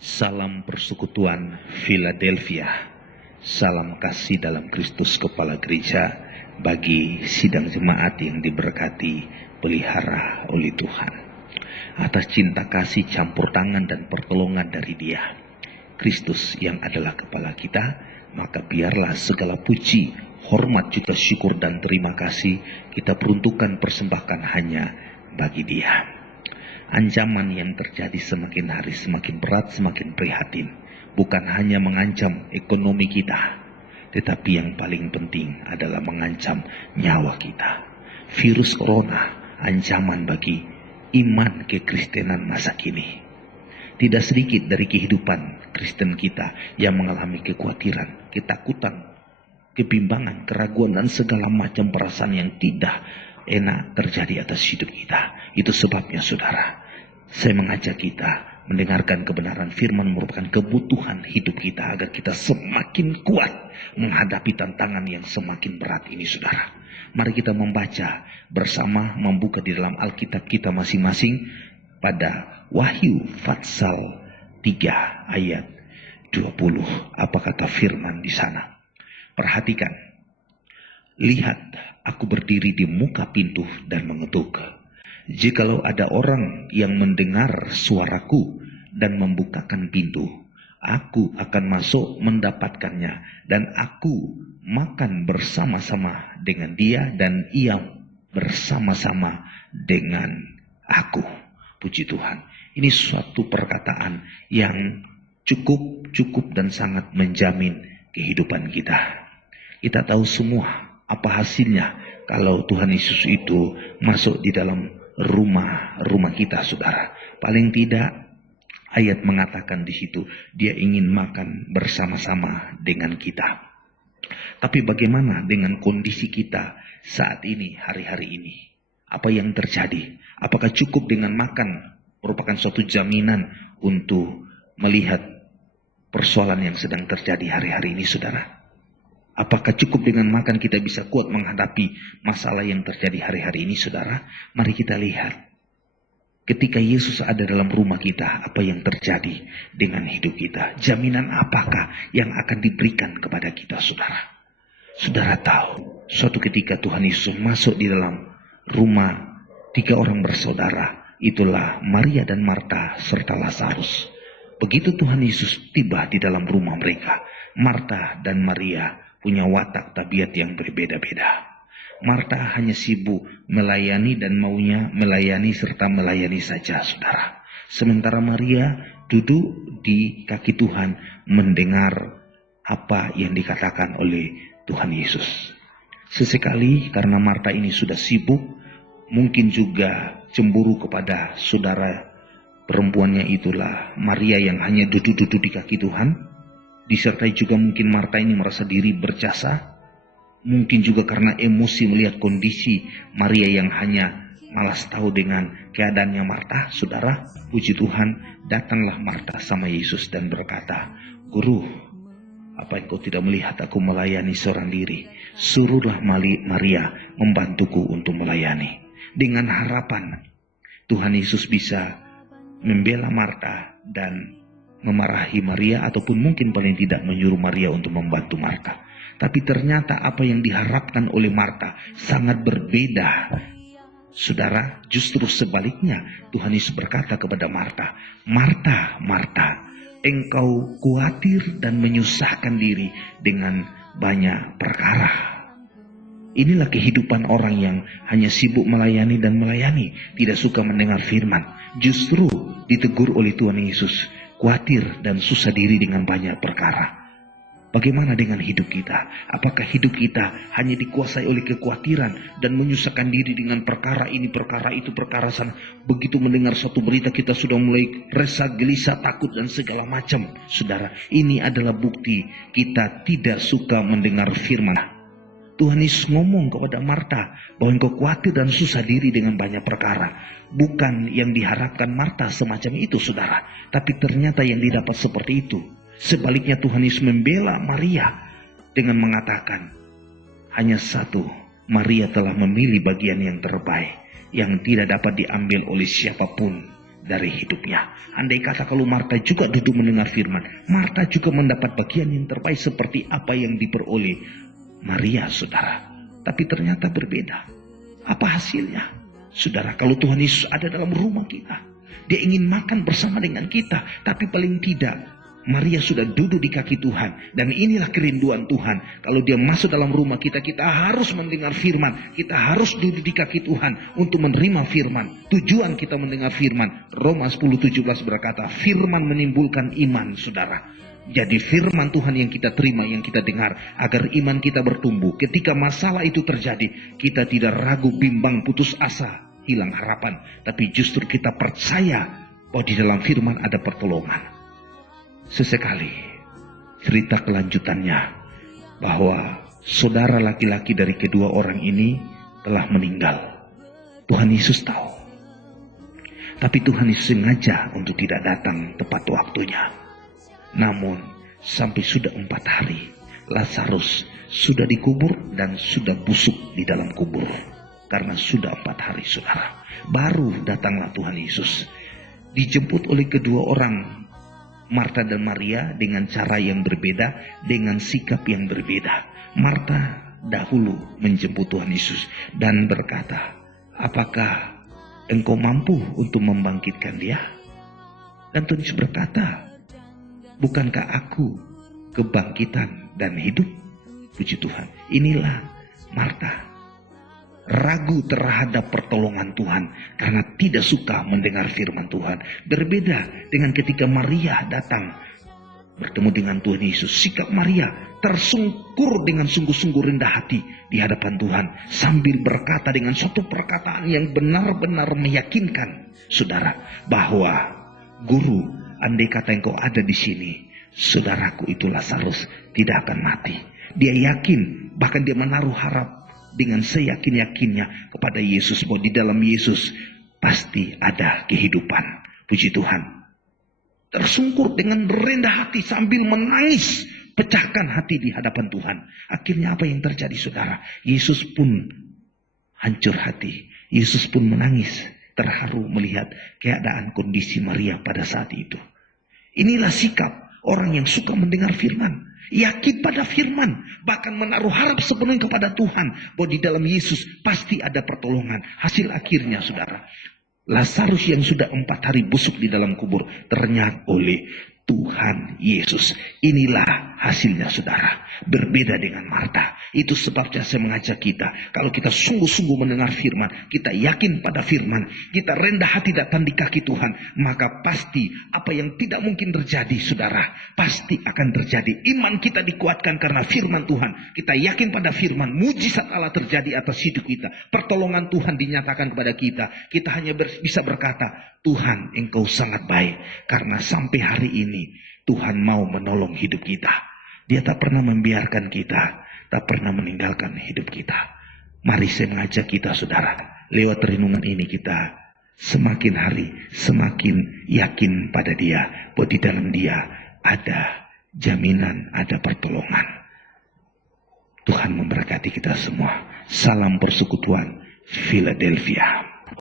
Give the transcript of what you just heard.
Salam persekutuan Philadelphia. Salam kasih dalam Kristus Kepala Gereja bagi sidang jemaat yang diberkati pelihara oleh Tuhan. Atas cinta kasih campur tangan dan pertolongan dari Dia, Kristus yang adalah Kepala kita, maka biarlah segala puji, hormat, juta syukur dan terima kasih kita peruntukkan persembahkan hanya bagi Dia. Ancaman yang terjadi semakin hari semakin berat, semakin prihatin. Bukan hanya mengancam ekonomi kita, tetapi yang paling penting adalah mengancam nyawa kita. Virus corona, ancaman bagi iman kekristenan masa kini. Tidak sedikit dari kehidupan Kristen kita yang mengalami kekhawatiran, ketakutan, kebimbangan, keraguan, dan segala macam perasaan yang tidak enak terjadi atas hidup kita. Itu sebabnya saudara, saya mengajak kita mendengarkan kebenaran firman merupakan kebutuhan hidup kita agar kita semakin kuat menghadapi tantangan yang semakin berat ini saudara. Mari kita membaca bersama, membuka di dalam Alkitab kita masing-masing pada Wahyu Pasal 3 ayat 20. Apa kata firman di sana? Perhatikan. Lihat, aku berdiri di muka pintu dan mengetuk. Jikalau ada orang yang mendengar suaraku dan membukakan pintu, aku akan masuk mendapatkannya, dan aku makan bersama-sama dengan dia, dan ia bersama-sama dengan aku. Puji Tuhan. Ini suatu perkataan yang cukup dan sangat menjamin kehidupan kita. Kita tahu semua apa hasilnya kalau Tuhan Yesus itu masuk di dalam rumah kita saudara. Paling tidak ayat mengatakan di situ dia ingin makan bersama-sama dengan kita. Tapi bagaimana dengan kondisi kita saat ini, hari-hari ini? Apa yang terjadi? Apakah cukup dengan makan merupakan suatu jaminan untuk melihat persoalan yang sedang terjadi hari-hari ini saudara? Apakah cukup dengan makan kita bisa kuat menghadapi masalah yang terjadi hari-hari ini saudara? Mari kita lihat. Ketika Yesus ada dalam rumah kita, apa yang terjadi dengan hidup kita? Jaminan apakah yang akan diberikan kepada kita saudara? Saudara tahu, suatu ketika Tuhan Yesus masuk di dalam rumah 3 orang bersaudara. Itulah Maria dan Marta serta Lazarus. Begitu Tuhan Yesus tiba di dalam rumah mereka, Marta dan Maria punya watak tabiat yang berbeda-beda. Marta hanya sibuk melayani dan maunya melayani serta melayani saja saudara. Sementara Maria duduk di kaki Tuhan mendengar apa yang dikatakan oleh Tuhan Yesus. Sesekali karena Marta ini sudah sibuk, mungkin juga cemburu kepada saudara perempuannya itulah Maria yang hanya duduk-duduk di kaki Tuhan. Disertai juga mungkin Marta ini merasa diri berjasa. Mungkin juga karena emosi melihat kondisi Maria yang hanya malas tahu dengan keadaannya Marta. Saudara, puji Tuhan, datanglah Marta sama Yesus dan berkata, "Guru, apa engkau tidak melihat aku melayani seorang diri? Suruhlah Maria membantuku untuk melayani." Dengan harapan Tuhan Yesus bisa membela Marta dan memarahi Maria, ataupun mungkin paling tidak menyuruh Maria untuk membantu Marta. Tapi ternyata apa yang diharapkan oleh Marta sangat berbeda. Saudara, justru sebaliknya Tuhan Yesus berkata kepada Marta, "Marta, Marta, engkau khawatir dan menyusahkan diri dengan banyak perkara." Inilah kehidupan orang yang hanya sibuk melayani dan melayani, tidak suka mendengar firman. Justru ditegur oleh Tuhan Yesus, khawatir dan susah diri dengan banyak perkara. Bagaimana dengan hidup kita? Apakah hidup kita hanya dikuasai oleh kekhawatiran dan menyusahkan diri dengan perkara ini, perkara itu, perkara sana? Begitu mendengar suatu berita kita sudah mulai resah, gelisah, takut dan segala macam. Saudara, ini adalah bukti kita tidak suka mendengar firman. Tuhan Yesus ngomong kepada Marta bahwa engkau khawatir dan susah diri dengan banyak perkara. Bukan yang diharapkan Marta semacam itu saudara. Tapi ternyata yang didapat seperti itu. Sebaliknya Tuhan Yesus membela Maria dengan mengatakan, hanya satu, Maria telah memilih bagian yang terbaik, yang tidak dapat diambil oleh siapapun dari hidupnya. Andai kata kalau Marta juga duduk mendengar firman, Marta juga mendapat bagian yang terbaik seperti apa yang diperoleh Maria, saudara. Tapi ternyata berbeda. Apa hasilnya? Saudara, kalau Tuhan Yesus ada dalam rumah kita, dia ingin makan bersama dengan kita, tapi paling tidak Maria sudah duduk di kaki Tuhan. Dan inilah kerinduan Tuhan. Kalau dia masuk dalam rumah kita, kita harus mendengar firman. Kita harus duduk di kaki Tuhan untuk menerima firman. Tujuan kita mendengar firman. Roma 10:17 berkata, firman menimbulkan iman, saudara. Jadi firman Tuhan yang kita terima, yang kita dengar, agar iman kita bertumbuh. Ketika masalah itu terjadi, kita tidak ragu, bimbang, putus asa, hilang harapan. Tapi justru kita percaya bahwa di dalam firman ada pertolongan. Sesekali cerita kelanjutannya bahwa saudara laki-laki dari kedua orang ini telah meninggal. Tuhan Yesus tahu. Tapi Tuhan Yesus sengaja untuk tidak datang tepat waktunya. Namun sampai sudah 4 hari Lazarus sudah dikubur dan sudah busuk di dalam kubur. Karena sudah 4 hari, saudara. Baru datanglah Tuhan Yesus. Dijemput oleh kedua orang, Marta dan Maria, dengan cara yang berbeda, dengan sikap yang berbeda. Marta dahulu menjemput Tuhan Yesus dan berkata, apakah engkau mampu untuk membangkitkan dia? Dan Tuhan Yesus berkata, bukankah aku kebangkitan dan hidup? Puji Tuhan. Inilah Marta, ragu terhadap pertolongan Tuhan karena tidak suka mendengar firman Tuhan. Berbeda dengan ketika Maria datang bertemu dengan Tuhan Yesus. Sikap Maria tersungkur dengan sungguh-sungguh rendah hati di hadapan Tuhan, sambil berkata dengan suatu perkataan yang benar-benar meyakinkan, saudara, bahwa Guru, andai kata engkau ada di sini, saudaraku itu Lazarus tidak akan mati. Dia yakin, bahkan dia menaruh harap dengan seyakin-yakinnya kepada Yesus, bahwa di dalam Yesus pasti ada kehidupan. Puji Tuhan. Tersungkur dengan rendah hati sambil menangis, pecahkan hati di hadapan Tuhan. Akhirnya apa yang terjadi, saudara? Yesus pun hancur hati. Yesus pun menangis, terharu melihat keadaan kondisi Maria pada saat itu. Inilah sikap orang yang suka mendengar firman. Yakin pada firman, bahkan menaruh harap sepenuhnya kepada Tuhan, bahwa di dalam Yesus pasti ada pertolongan. Hasil akhirnya, saudara, Lazarus yang sudah 4 hari busuk di dalam kubur ternyata oleh Tuhan Yesus. Inilah hasilnya, saudara. Berbeda dengan Marta. Itu sebabnya saya mengajak kita, kalau kita sungguh-sungguh mendengar firman, kita yakin pada firman, kita rendah hati datang di kaki Tuhan, maka pasti apa yang tidak mungkin terjadi, saudara, pasti akan terjadi. Iman kita dikuatkan karena firman Tuhan. Kita yakin pada firman, mujizat Allah terjadi atas hidup kita. Pertolongan Tuhan dinyatakan kepada kita. Kita hanya bisa berkata, Tuhan, engkau sangat baik, karena sampai hari ini Tuhan mau menolong hidup kita. Dia tak pernah membiarkan kita, tak pernah meninggalkan hidup kita. Mari saya mengajak kita, saudara, lewat renungan ini kita semakin hari semakin yakin pada Dia, bahwa di dalam Dia ada jaminan, ada pertolongan. Tuhan memberkati kita semua. Salam persekutuan Philadelphia.